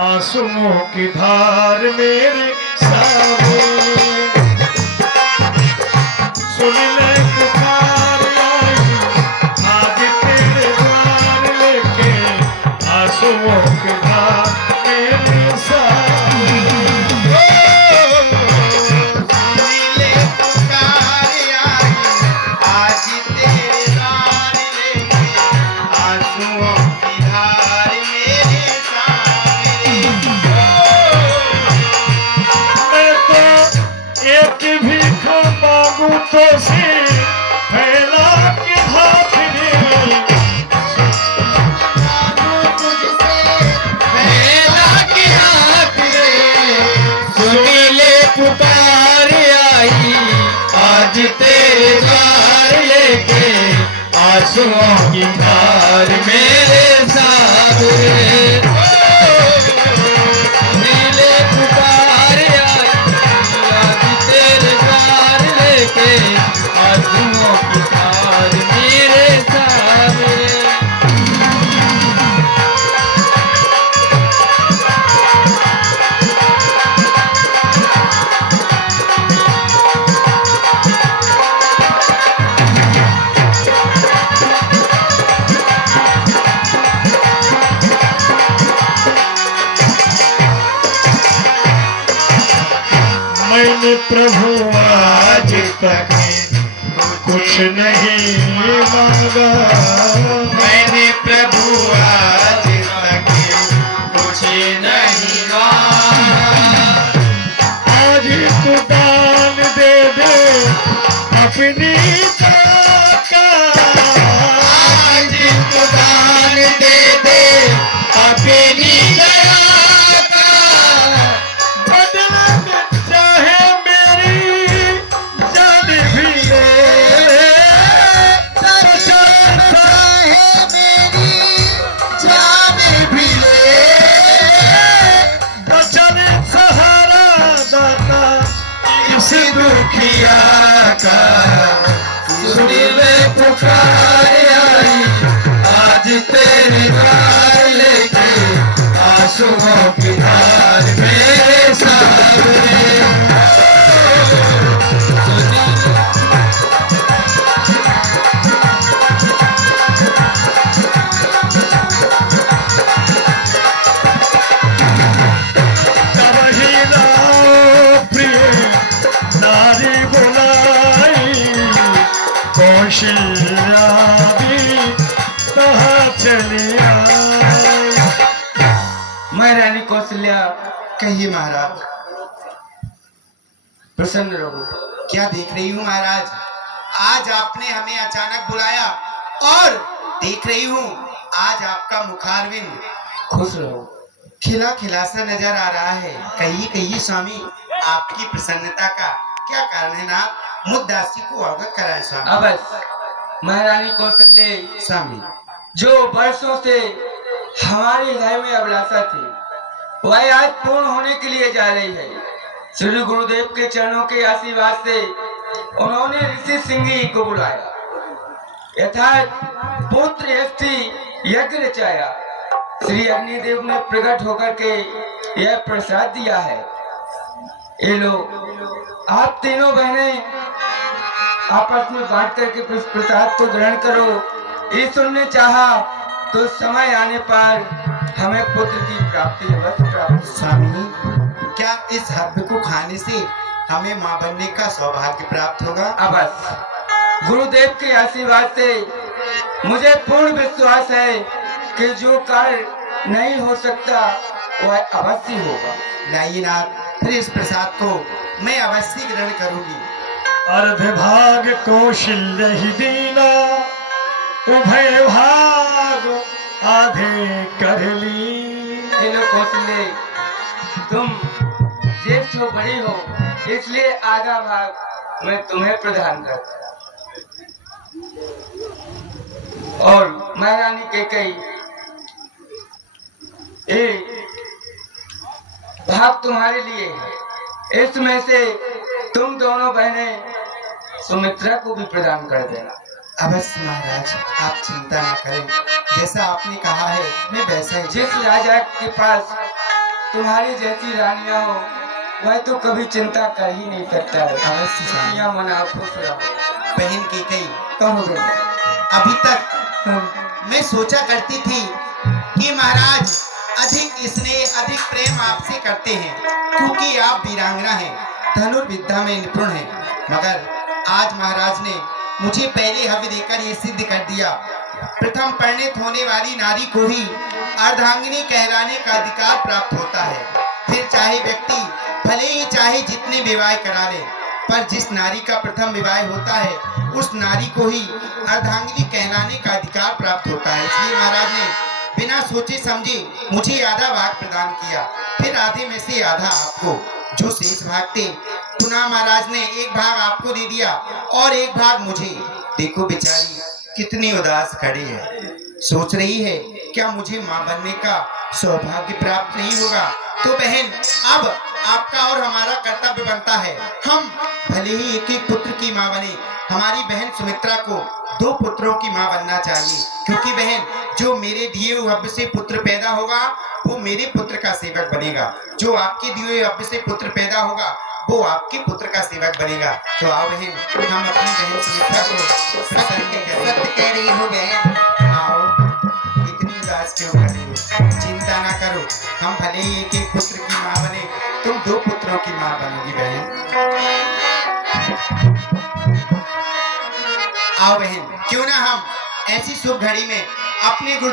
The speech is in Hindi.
आंसुओं की धार मेरे सामने, सुन ले पुकार आई आज तेरे द्वार लेके, आंसुओं की धार मेरे सामने। तो से फैला के हाथ रे, फैला के हाथ रे, सुन ले पुकार आई आज तेरे द्वार लेके, आंसुओं की धार मेरे सामने। नीले पुकार आई आज तेरे द्वार लेके, आंसुओं की धार मेरे सामने। मैंने प्रभु आज तक कुछ नहीं मांगा, मैंने प्रभु आज तक कुछ नहीं मांगा, आज तू दान दे दे अपनी ताका, आज तू दान दे दे अपनी दया का, बदला में चाहे मेरी जान भी ले, चाहे मेरी जान भी ले, बचन सहारा दाता इस दुखिया का, सुन ले पुकार आई आज तेरे द्वार लेके, आंसुओं की धार मेरे सामने। प्रिय नारी बुलाई कौशल्या भी कहाँ चली आई। महारानी कौशल्या, कहिए महाराज। प्रसन्न रहो। क्या देख रही हूँ महाराज, आज आपने हमें अचानक बुलाया और देख रही हूँ आज आपका मुखारविंद खुश रहो। खिला खिला सा नजर आ रहा है। कहिए स्वामी, आपकी प्रसन्नता का क्या कारण है नाथ? मुद्दासी को अवगत कराए स्वामी। अब महारानी कौशल्या स्वामी, जो वर्षों से हमारी हृदय में अभिलाषा थी, वह आज पूर्ण होने के लिए जा रही है। श्री गुरुदेव के चरणों के आशीर्वाद से उन्होंने ऋषि सिंह को बुलाया, यथार्थ पुत्र यष्टि यज्ञ रचाया। श्री अग्निदेव ने प्रकट होकर के यह प्रसाद दिया है। ये लो, आप तीनों बहनें आपस में बांट करके इस प्रसाद को ग्रहण करो। ईश्वर ने चाहा तो समय आने पर हमें पुत्र की प्राप्ति अवश्य प्राप्त। स्वामी, क्या इस हव्य को खाने से हमें माँ बनने का सौभाग्य प्राप्त होगा? अवश्य, गुरुदेव के आशीर्वाद से मुझे पूर्ण विश्वास है कि जो कार्य नहीं हो सकता वह अवश्य होगा। लाइए नाथ, फिर इस प्रसाद को मैं अवश्य ग्रहण करूंगी। अर्ध भाग कौशल्य ही दीना, उभय भाग आधे कर ली। हेलो कौशल्य, तुम ज्येष्ठ हो, बड़ी हो, इसलिए आधा भाग मैं तुम्हें प्रदान करता हूं। और महारानी कैकेयी, एक भाग तुम्हारे लिए है। इसमें से तुम दोनों बहनें सुमित्रा को भी प्रदान कर देना। अवश्य महाराज, आप चिंता न करें, जैसा आपने कहा है मैं वैसा ही। जिस राजा के पास तुम्हारी जैसी रानियां हो वह तो कभी चिंता कर ही नहीं सकता है। अवश्य स्वामी। दुनिया मना खुश रहो। बहन की कही कहो बहन। अभी तक मैं सोचा करती थी कि महाराज अधिक स्नेह अधिक प्रेम आपसे करते हैं क्योंकि आप वीरांगना हैं, धनुर्विद्या में निपुण हैं। मगर आज महाराज ने मुझे पहले हव्य देकर ये सिद्ध कर दिया, प्रथम परिणित होने वाली नारी को ही अर्धांगिनी कहलाने का अधिकार प्राप्त होता है। फिर चाहे व्यक्ति भले ही चाहे जितने विवाह करा ले, पर जिस नारी का प्रथम विवाह होता है उस नारी को ही अर्धांगिनी कहलाने का अधिकार प्राप्त होता है। इसलिए महाराज ने बिना सोचे समझे मुझे आधा भाग प्रदान किया, फिर आधे में से आधा आपको। जो शेष भाग थे पुनः महाराज ने एक भाग आपको दे दिया और एक भाग मुझे। देखो बेचारी कितनी उदास खड़ी है, सोच रही है क्या मुझे मां बनने का सौभाग्य प्राप्त नहीं होगा। तो बहन अब आपका और हमारा कर्तव्य बनता है, हम भले ही एक एक पुत्र की मां बने, हमारी बहन सुमित्रा को 2 पुत्रों की मां बनना चाहिए। क्योंकि बहन जो मेरे दिए हुए हव्य से पुत्र पैदा होगा वो मेरे पुत्र का सेवक बनेगा, जो आपके दिए हुए हव्य से पुत्र पैदा होगा वो आपके पुत्र का सेवक बनेगा। तो आओ बहन हम अपनी बहन सुमित्रा को प्रसन्न करें। सत्य कह रही हो बहन। आओ, इतनी उदास क्यों कर रही हो? चिंता ना करो, हम भले ही एक एक पुत्र की मां बने, तुम 2 पुत्रों की मां बनोगी बहन। आओ बहन क्यों ना हम ऐसी शुभ घड़ी में अपने गुरु